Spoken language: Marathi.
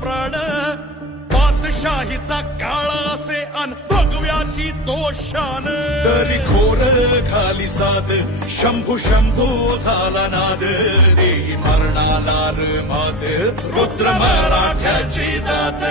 प्राण पातशाहीचा काळ असे अन भगव्याची तो शान तरी खोर खाली साद शंभू शंभू झाला नाद रे मरणाला मात रुद्र मराठ्याची जात